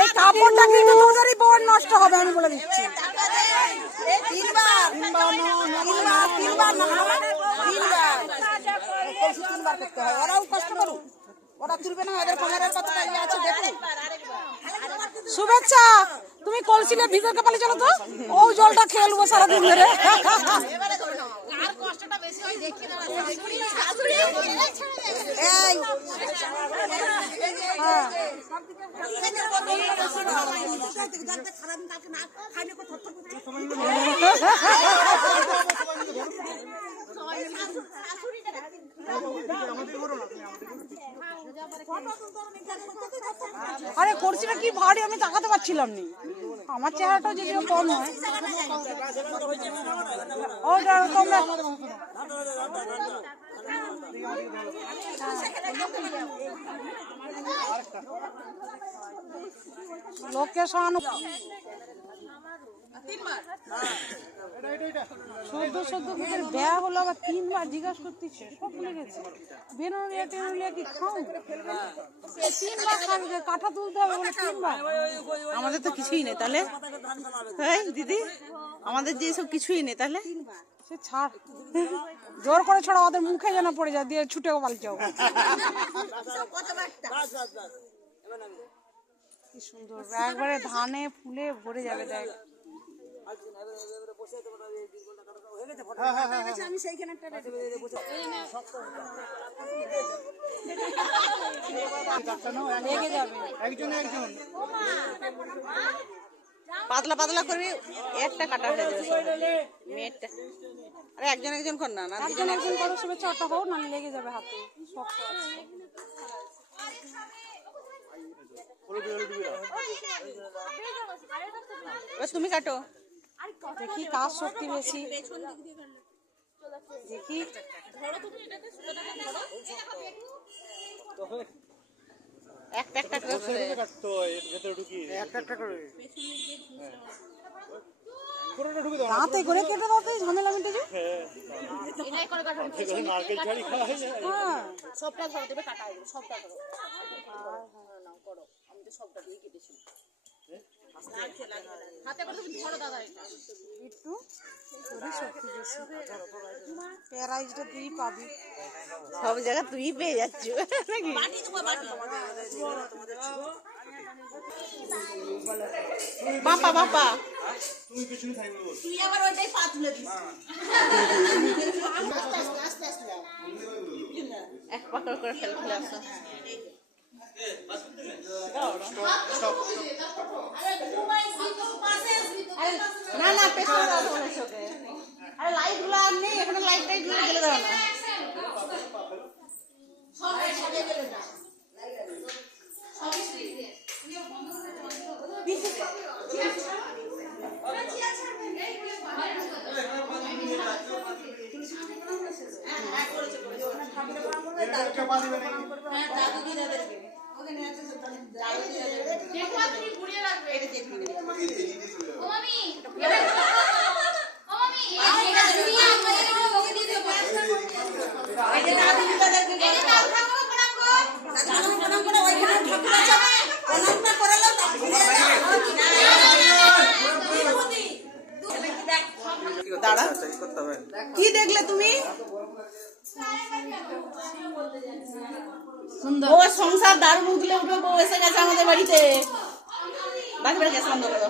এই কাপড়টা কিন্তু তোদেরই বোন নষ্ট হবে আমি বলে দিচ্ছি। তিনবার করতে হয়, ওরাও কষ্ট করুক, ওরা তুলবে না, ওদের কোমরের কতটা ইয়ে আছে দেখুন। শুভেচ্ছা, তুমি কলসিলে ভিতর কপালে চলো তো, ও জলটা খেয়ে নেবো সারাদিন ধরে। আরে করছিটা কি ভারী, আমি তাকাতে পারছিলাম না। আমার চেহারাটা যদিও কম নয়, ওটা তোমরা লোককে সহানুভূতি সদ্য বেয়া হলো, আবার 3 বার জিজ্ঞাসা করতেছে, সব ভুলে গেছে। বেনুলিয়া টেনুলিয়া কি খাও, 3 বার খাবে, কাঁঠা তুলতে হবে বলে 3 বার। আমাদের তো কিছুই নেই তাহলে, দিদি আমাদের যে সব কিছুই নেই তাহলে। সে ছাড়, জোর করে ছড়া, ওদের মুখে যেন পড়ে যায়, দিয়ে ছুটে পালিয়ে যাও। কি সুন্দর, একবারে ধানে ফুলে ভরে যাবে। দেখ আমি সেইখানে পাতলা পাতলা করে একটা কাটা হয়ে যাবে মেয়েরটা। আরে একজন একজন কর না, একজন একজন করো, শুভেচ্ছা ওটা হোক, নাহলে লেগে যাবে হাতে, শক্ত আছে। তুমি কাটো, দেখি কাজ শক্তি বেশি, দেখি একটা একটা করে দাঁতে করে কেটে দাও তো, ঝামেলা মিটে যায়। সবটা ধরো, দেবে কাটা হবে সবটা ধরো। করো, আমি তো সবটা দিয়ে কেটেছি। হাতে করে তুমি ধরো দাদা, এটা একটু শক্তি বেশি, প্যারাইজটা তুই পাবি, সব জায়গা তুই পেয়ে যাচ্ছ নাকি? বাপা বাপা তুই আবার ওইটাই পা তুলে দিস। এক পাকড় করে ফেলে আসো। না না পেছনে আরে লাইট গুলো আর নেই এখানে, লাইট টাইট গুলো জ্বেলে দাও না। কি দেখলে তুমি? ও সংসার দারুণ উঠলে উঠবে, বউ এসে গেছে আমাদের বাড়িতে। বাকি গ্যাস বন্ধ করো।